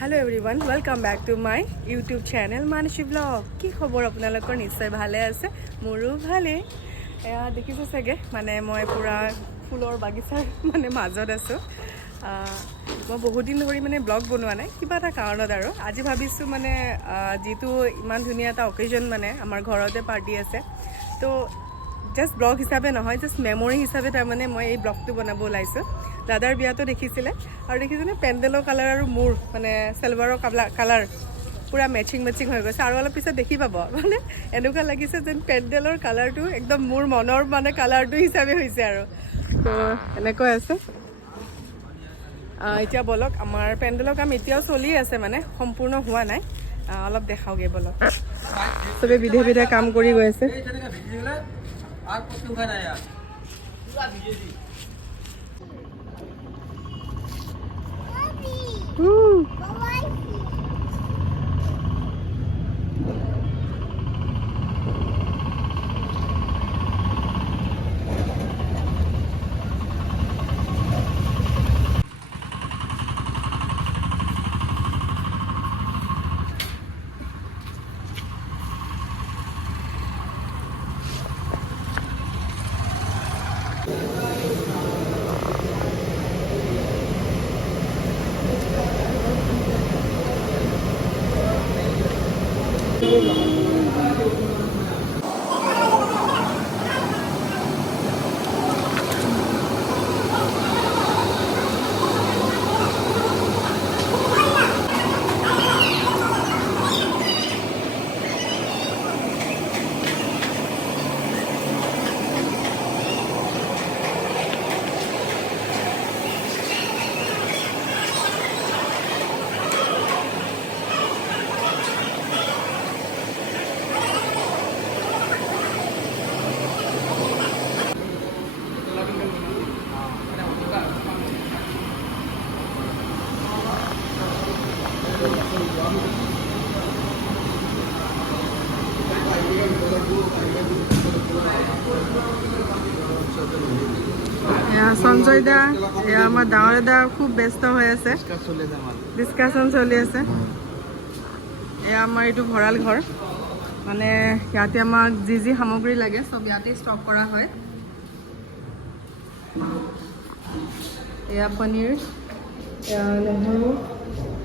Hello everyone welcome back to my YouTube channel Mansi blog কি খবৰ আপোনালোকৰ নিশ্চয় ভালে আছে মোৰো ভালে এয়া দেখিছে চাগে মানে মই পুৰা ফুলৰ বাগিচাৰ মানে মাজত আছো মই বহুত দিন ধৰি মানে ব্লগ বনোৱা নাই কিবা এটা কাৰণত আৰু আজি ভাবিছো মানে যেটো ইমান ধুনীয়া এটা অকেজন মানে আমাৰ ঘৰতে পাৰ্টি আছে তো জাস্ট ব্লগ হিচাপে নহয় জাস্ট মেমৰি হিচাপে তাৰ মানে মই এই ব্লগটো বনাব ওলাইছো দাদাৰ বিয়াটো দেখিছিলে আৰু দেখিছেনে পেন্ডেলৰ কালাৰ আৰু মোৰ মানে সেলভাৰৰ কালাৰ পুৰা মেচিং হৈ গৈছে আৰু অলপ পিছত দেখি পাব মানে এনেকুৱা লাগিছে যেন পেন্ডেলৰ কালাৰটো একদম মোৰ মনৰ মানে কালাৰটো হিচাপে হৈছে আৰু তো এনেকৈ আছে এতিয়া বলক আমাৰ পেন্ডেলৰ কাম এতিয়াও চলি আছে মানে সম্পূৰ্ণ হোৱা নাই অলপ দেখাওগে বলক সবে বিধে কাম কৰি গৈ আছে আৰ কত ওখানে আয়া পুৰা ভিজে দি বাবাই সঞ্জয় দা এয়া আমাৰ ডাঙৰ দা খুব ব্যস্ত হৈ আছে ডিসকাশন চলি আছে এয়া আমাৰ এইটো ভঁৰাল ঘৰ মানে ইয়াতে আমাক যি যি সামগ্ৰী লাগে সব ইয়াতে ষ্টক কৰা হয় এয়া পনীৰ এয়া নহৰু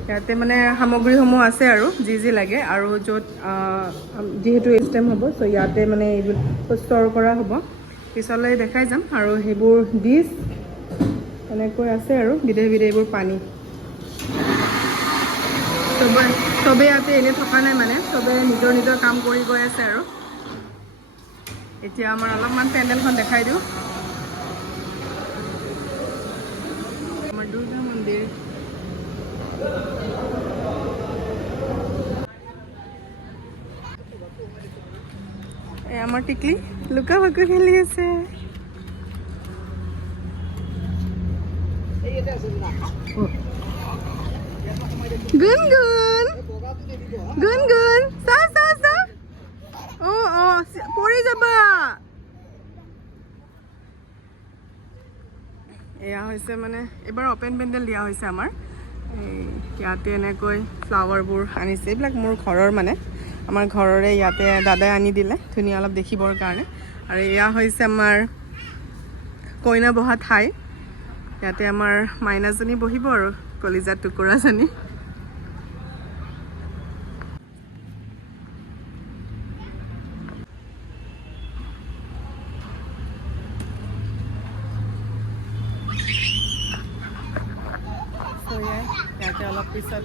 ইয়াতে মানে সামগ্ৰীসমূহ আছে আৰু যি যি লাগে আৰু য'ত যেহেতু এক্সটেম হ'ব চ' ইয়াতে মানে এইবোৰ ষ্ট'ৰ কৰা হ'ব পিছলৈ দেখাই যাম আৰু সেইবোৰ ডিছ এনেকৈ আছে আৰু বিধে এইবোৰ পানী চবে ইয়াতে এনে থকা নাই মানে চবে নিজৰ কাম কৰি গৈ আছে আৰু এতিয়া আমাৰ অলপমান পেণ্ডেলখন দেখাই দিওঁ আমাৰ দুৰ্গা মন্দিৰ আমার টিকলি লুকা ভাকু খেলি আছে গুনগুন গুনগুন সা সা সা ও ও পড়ে যাবা এয়া হৈছে মানে এবাৰ ওপেন পেন্ডেল দিয়া হৈছে আমাৰ ইয়াতে এনেকৈ ফ্লাৱাৰবোৰ আনিছে এইবিলাক মোৰ ঘৰৰ মানে আমাৰ ঘৰৰে ইয়াতে দাদাই আনি দিলে ধুনীয়া অলপ দেখিবৰ কাৰণে আৰু এয়া হৈছে আমাৰ কইনা বহা ঠাই ইয়াতে আমাৰ মাইনাজনী বহিব আৰু কলিজাত টুকুৰাজনী ইয়াতে অলপ পিছত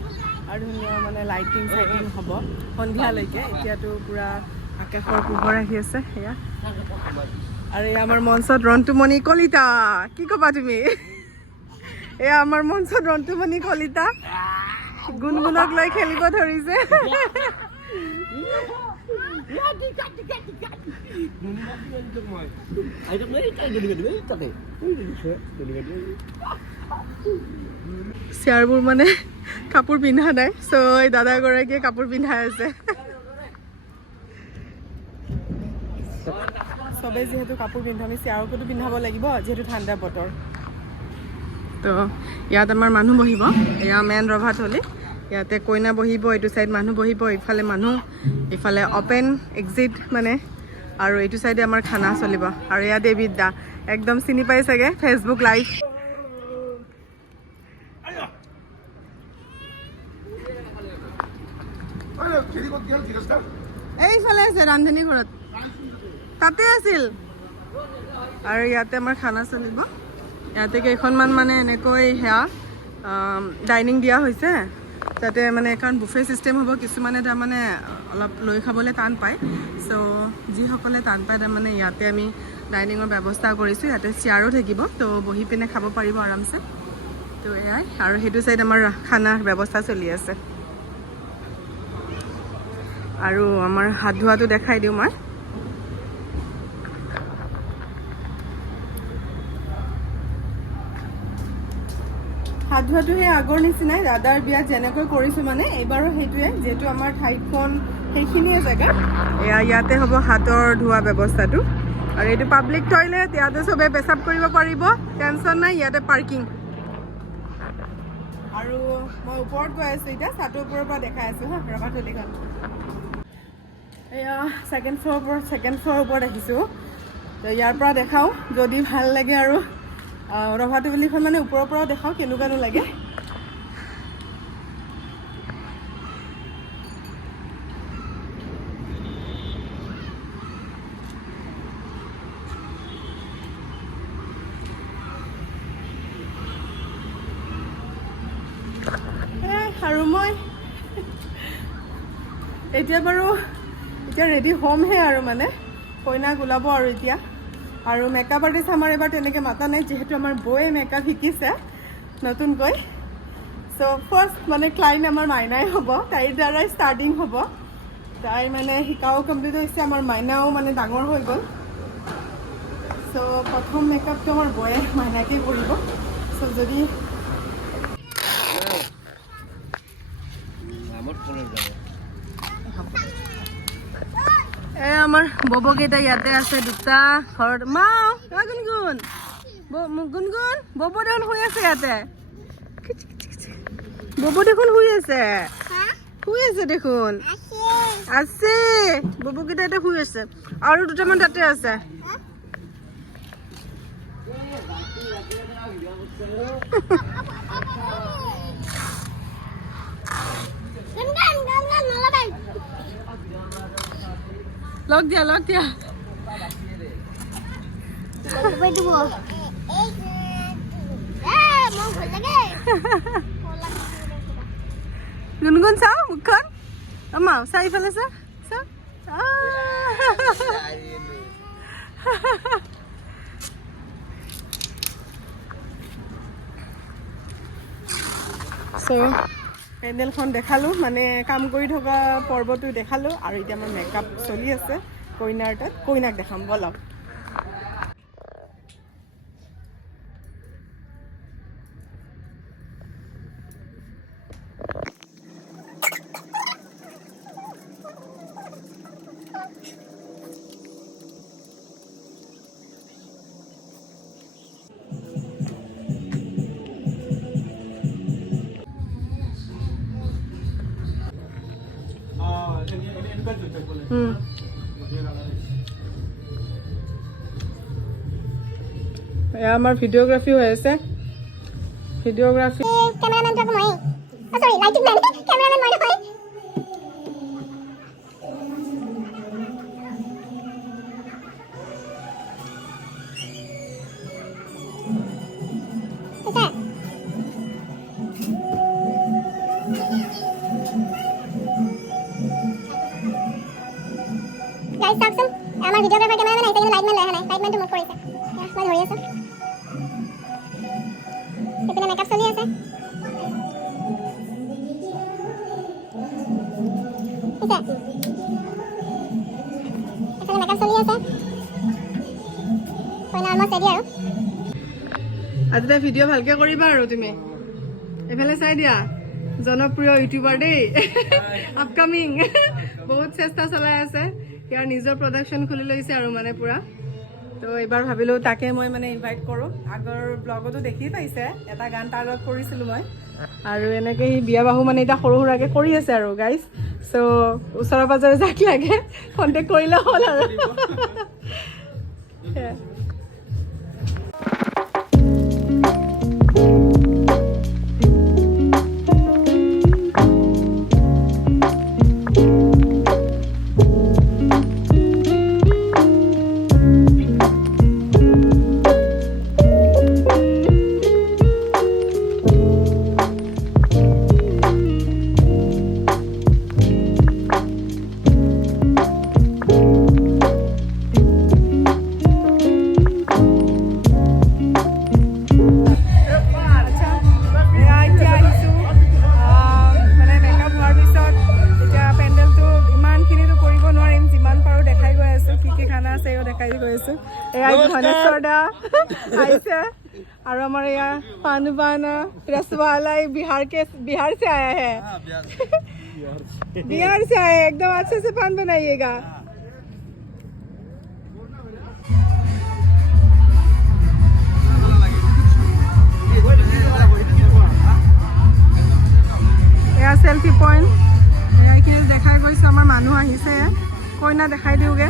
আৰু ধুনীয়া মানে লাইটিং হ'ব সন্ধিয়ালৈকে এতিয়াতো পুৰা আকাশৰ পোহৰ আহি আছে সেয়া আৰু এয়া আমাৰ মঞ্চত ৰন্তুমণি কলিতা কি ক'বা তুমি এয়া আমাৰ মঞ্চত ৰন্তুমণি কলিতা গুণগুণক লৈ খেলিব ধৰিছে চেয়াৰবোৰ মানে কাপোৰ পিন্ধা নাই চ' এই দাদাগৰাকীয়ে কাপোৰ পিন্ধাই আছে সবে যেহেতু কাপোৰ পিন্ধা আমি চেয়াৰকতো পিন্ধাব লাগিব যেহেতু ঠাণ্ডা বতৰ তো ইয়াত আমাৰ মানুহ বহিব এয়া মেন ৰভাত হ'লে ইয়াতে কইনা বহিব, এইটো চাইড মানুহ বহিব, ইফালে মানুহ, ইফালে অপেন এক্সিট মানে, আৰু এইটো চাইডে আমাৰ খানা চলিব। আৰু এয়া দেৱীত দা একদম চিনি পাই চাগে, ফেচবুক লাইভ। এইফালে আছে ৰান্ধনী ঘৰত, তাতে আছিল। আৰু ইয়াতে আমাৰ খানা চলিব। ইয়াতে কেইখনমান মানে এনেকৈ সেয়া ডাইনিং দিয়া হৈছে, যাতে মানে কাৰণ বুফে চিষ্টেম হ'ব। কিছুমানে তাৰমানে অলপ লৈ খাবলৈ টান পায়, চ' যিসকলে টান পায় তাৰমানে ইয়াতে আমি ডাইনিঙৰ ব্যৱস্থা কৰিছোঁ। ইয়াতে চেয়াৰো থাকিব, তো বহি পিনে খাব পাৰিব আৰামছে। তো এয়াই, আৰু সেইটো চাইড আমাৰ খানাৰ ব্যৱস্থা চলি আছে। আৰু আমাৰ হাত ধোৱাটো দেখাই দিওঁ মই। হাত ধোৱাটো সেই আগৰ নিচিনাই, দাদাৰ বিয়াত যেনেকৈ কৰিছোঁ মানে এইবাৰো সেইটোৱে, যিহেতু আমাৰ ঠাইখন সেইখিনিয়ে জেগা। ইয়াতে হ'ব হাতৰ ধোৱা ব্যৱস্থাটো। আৰু এইটো পাব্লিক টয়লেট, ইয়াতে চবে পেচাব কৰিব পাৰিব, টেনশ্যন নাই, ইয়াতে পাৰ্কিং। আৰু মই ওপৰত গৈ আছোঁ এতিয়া, ছাতৰ ওপৰৰ পৰা দেখাই আছোঁ হা, ৰবা তুলিখন। এয়া ছেকেণ্ড ফ্ল'ৰৰ ওপৰত আহিছোঁ। তো ইয়াৰ পৰা দেখাওঁ, যদি ভাল লাগে আৰু ৰভাটো বুলিখন মানে ওপৰৰ পৰাও দেখাওঁ কেনেকুৱানো লাগে। আৰু মই এতিয়া ৰেডি হ'মহে আৰু মানে কইনাক ওলাব আৰু এতিয়া। আৰু মেকআপ আৰ্টিষ্ট আমাৰ এবাৰ তেনেকৈ মাতা নাই, যিহেতু আমাৰ বৌয়ে মেকআপ শিকিছে নতুনকৈ। চ' ফাৰ্ষ্ট মানে ক্লাইণ্ট আমাৰ মাইনাই হ'ব, তাইৰ দ্বাৰাই ষ্টাৰ্টিং হ'ব। তাই মানে শিকাও কমপ্লিট হৈছে, আমাৰ মাইনাও মানে ডাঙৰ হৈ গ'ল। চ' প্ৰথম মেকআপটো আমাৰ বৌয়ে মাইনাকেই কৰিব। চ' যদি আমাৰ ববকেইটা ইয়াতে আছে, দুটা ঘৰত। গুণগুণ গুণগুণ বব দেখোন শুই আছে ইয়াতে, বব দেখোন শুই আছে দেখোন, আছে ববকেইটা ইয়াতে শুই আছে। আৰু দুটামান তাতে আছে। লগ দিয়া গুণগুণ চাও মুখখন, আমা চাৰিফালে চা। পেণ্ডেলখন দেখালোঁ, মানে কাম কৰি থকা পৰ্বটো দেখালোঁ। আৰু এতিয়া আমাৰ মেকআপ চলি আছে কইনাৰ তাত, কইনাক দেখাম বলক। এয়া আমাৰ ভিডিঅ'গ্ৰাফি হৈ আছে, ভিডিঅ'গ্ৰাফি কেমেৰামেনটো মই, সৰি লাইটিং মেন, কেমেৰামেন মই নহয়। গাইজ চাওকচোন, আমাৰ ভিডিঅ'গ্ৰাফাৰ কেমেৰামেন আহিছে, কিন্তু লাইটমেন লৈ অহা নাই। লাইটমেনটো মোক কৰিছে, মই ধৰি আছোঁ। এইপিনে মেকআপ চলি আছে। এফালে মেকআপ চলি আছে, কইনা অলমষ্ট ৰেডি আৰু। আজি তাই ভিডিঅ' ভালকৈ কৰিবা আৰু তুমি। এইফালে চাই দিয়া, জনপ্ৰিয় ইউটিউবাৰ দেই, আপকামিং। বহুত চেষ্টা চলাই আছে, ইয়াৰ নিজৰ প্ৰডাকশ্যন খুলি লৈছে আৰু মানে পুৰা। তো এইবাৰ ভাবিলোঁ তাকে মই মানে ইনভাইট কৰোঁ। আগৰ ব্লগতো দেখি পাইছে, এটা গান তাৰ লগত কৰিছিলোঁ মই। আৰু এনেকৈ সি বিয়া বাহু মানে এতিয়া সৰু সুৰাকৈ কৰি আছে আৰু গাইজ। চ' ওচৰে পাজৰে যাক লাগে কণ্টেক্ট কৰিলে হ'ল আৰু और हमारे यहाँ पान बाना रसवाला बिहार से आया है बिहार से आया है। एकदम अच्छे से पान बनाइएगा। यहाँ सेल्फी पॉइंट এইখিনি দেখাই গৈছে। আমাৰ মানুহ আহিছে, কইনা দেখাই দিওঁগে।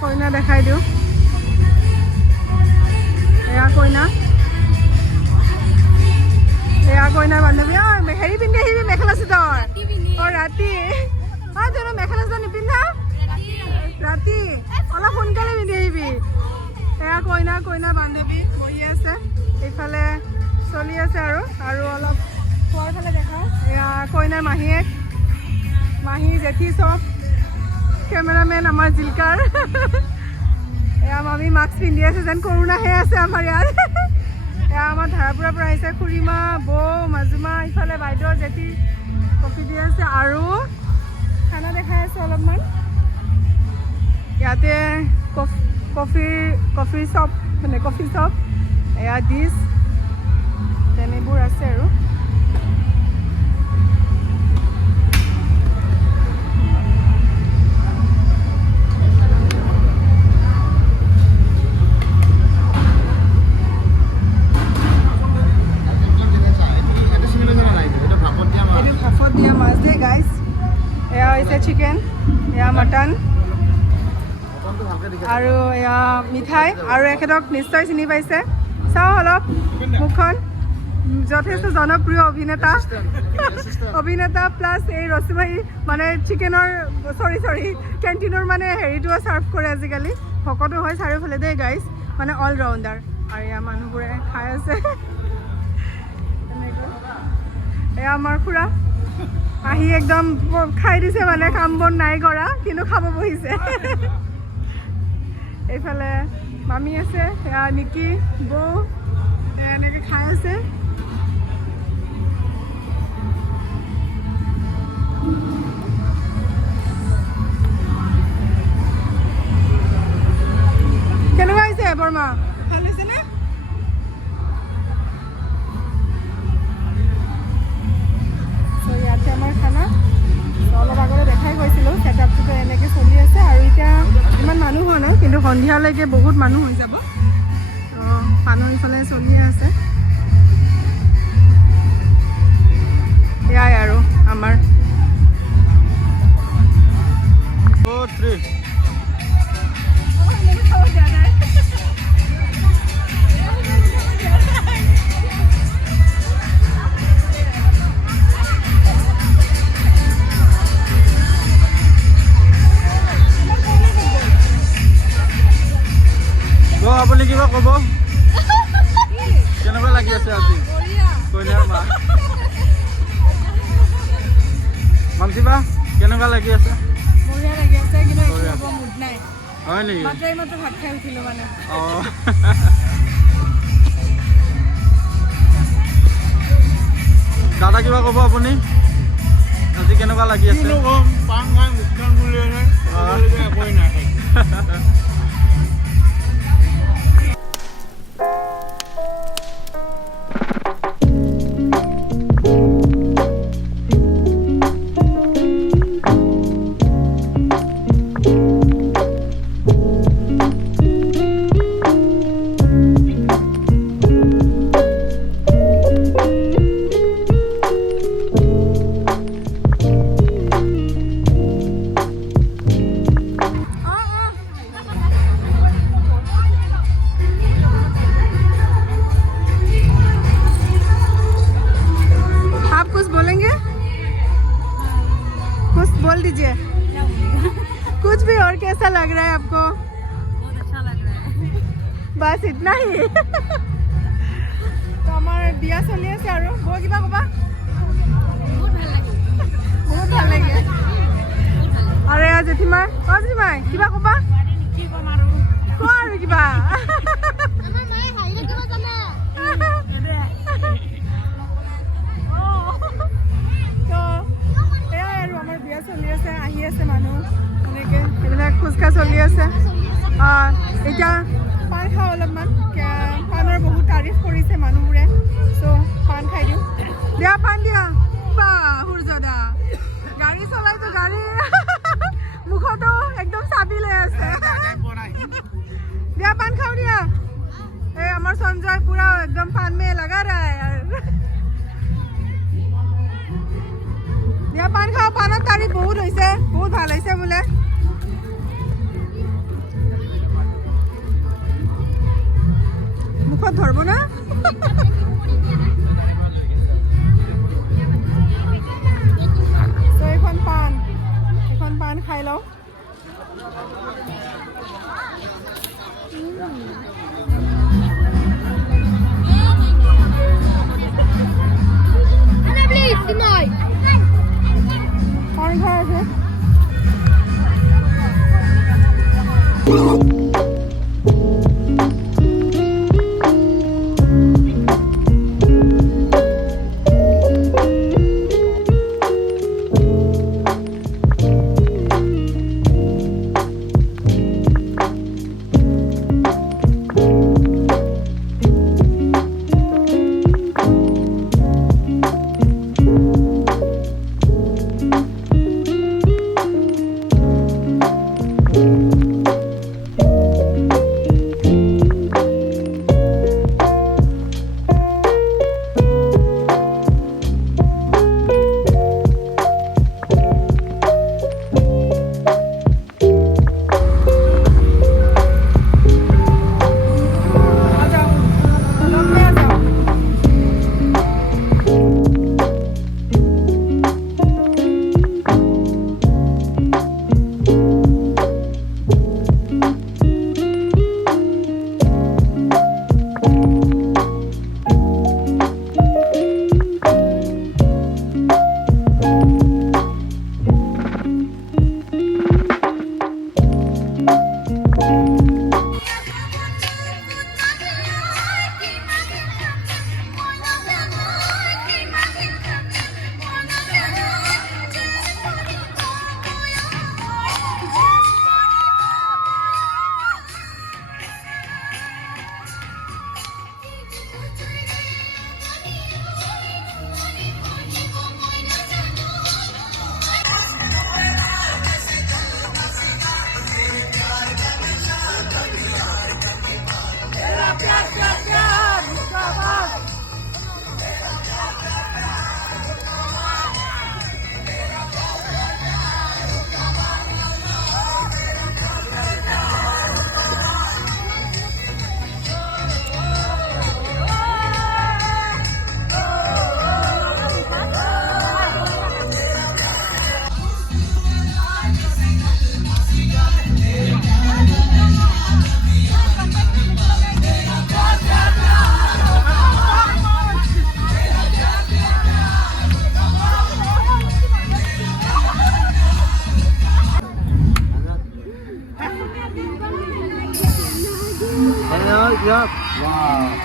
কইনা দেখাই দিওঁ। এয়া কইনা, এয়া কইনাৰ বান্ধৱী। হেৰি পিন্ধি আহিবি মেখেলা চাদৰ। ৰাতি তই মেখেলা চাদৰ নিপিন্ধা ৰাতি, অলপ সোনকালে পিন্ধি আহিবি। এয়া কইনাৰ বান্ধৱী বহি আছে, এইফালে চলি আছে আৰু অলপ খোৱাৰ ফালে দেখা। এয়া কইনাৰ মাহীয়েক, মাহী জেঠি চব। কেমেৰামেন আমাৰ জিলকাৰ। এয়া মামী মাস্ক পিন্ধি আছে যেন কৰোণাহে আছে আমাৰ ইয়াত। এয়া আমাৰ ধাৰাপুৰৰ পৰা আহিছে খুৰীমা, বৌ, মাজুমা, ইফালে বাইদেউ জেঠি কফি দি আছে আৰু খানা দেখাই আছে অলপমান। ইয়াতে কফি শ্বপ মানে কফি শ্বপ, এয়া ডিছ তেনেবোৰ আছে আৰু। ভাপত দিয়া মাছ দিয়ে গাইজ। এয়া হৈছে চিকেন, এয়া মটন আৰু এয়া মিঠাই। আৰু এখেতক নিশ্চয় চিনি পাইছে, চাওঁ অলপ মুখখন। যথেষ্ট জনপ্ৰিয় অভিনেতা প্লাছ এই ৰসমলাই মানে চিকেনৰ চৰি কেণ্টিনৰ মানে হেৰিটোও ছাৰ্ভ কৰে আজিকালি। ভকতো হয় চাৰিওফালে দেই গাইজ, মানে অল ৰাউণ্ডাৰ। আৰু এয়া মানুহবোৰে খাই আছে এনেকৈ। এয়া আমাৰ খুৰা আহি একদম খাই দিছে, মানে কাম বন নাই কৰা কিন্তু খাব বহিছে। এইফালে মামী আছে, এয়া নিকি, বৌ এনেকৈ খাই আছে। কেনেকুৱা হৈছে বৰমা, ভাল হৈছেনে? ইয়াতে আমাৰ খানা অলপ আগতে দেখাই গৈছিলোঁ। ছেটআপটো এনেকৈ চলি আছে আৰু এতিয়া ইমান মানুহ হোৱা নাই, কিন্তু সন্ধিয়ালৈকে বহুত মানুহ হৈ যাব। তো মানুহ ইফালে চলিয়ে আছে। এয়াই আৰু আমাৰ আপুনি কিবা ক'ব? কেনেকুৱা লাগি আছে আজি কইনাৰ মা? মানসিবা কেনেকুৱা লাগি আছে? বঢ়িয়া লাগি আছে, কিন্তু একো মুড নাই। হয় নেকি? মাত্ৰ ভাত খাই উঠিলোঁ মানে। অঁ দাদা কিবা ক'ব আপুনি? আজি কেনেকুৱা লাগি আছে? পান খাই মুখখন বুলিলে বাস ইতনা হি তো আমাৰ বিয়া চলি আছে আৰু বৌ কিবা ক'বা বহুত ভাল লাগে আৰু এয়া জেঠিমাই জেঠিমাই কিবা ক'বা কোৱা আৰু কিবা তো এয়াই আৰু আমাৰ বিয়া চলি আছে আহি আছে মানুহ এনেকৈ এইবিলাক খোজকা চলি আছে এতিয়া পান খাওঁ অলপমান পানৰ বহুত তাৰিফ কৰিছে মানুহবোৰে চ' পান খাই দিওঁ দিয়া পান দিয়া বা সূৰ্যদা গাড়ী চলাইতো গাড়ী মুখতো একদম চাবি লৈ আছে দিয়া পান খাওঁ দিয়া এই আমাৰ সঞ্জয় পুৰা একদম পান মে লগা ৰা দিয়া পান খাওঁ পানৰ তাৰিফ বহুত হৈছে বহুত ভাল হৈছে বোলে মুখত ধৰব না এখন পান খাই লওঁ পান খাই আছে Yup. Wow.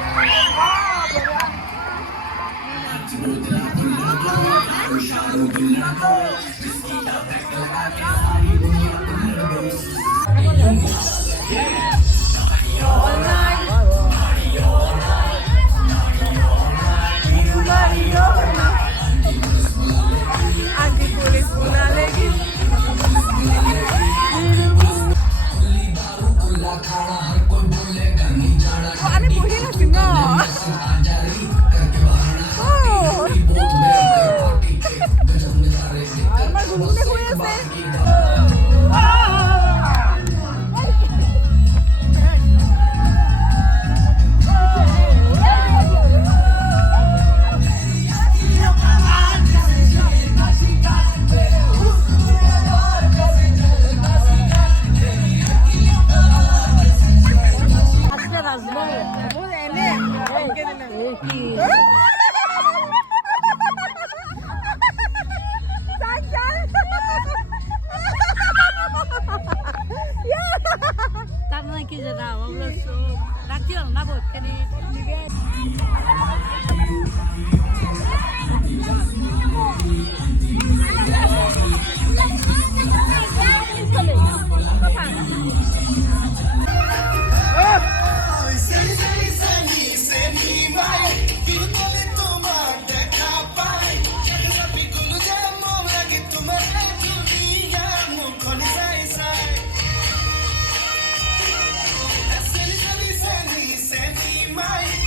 কি তার মানে কি জানা আমরা রাখছি না বলছি Mai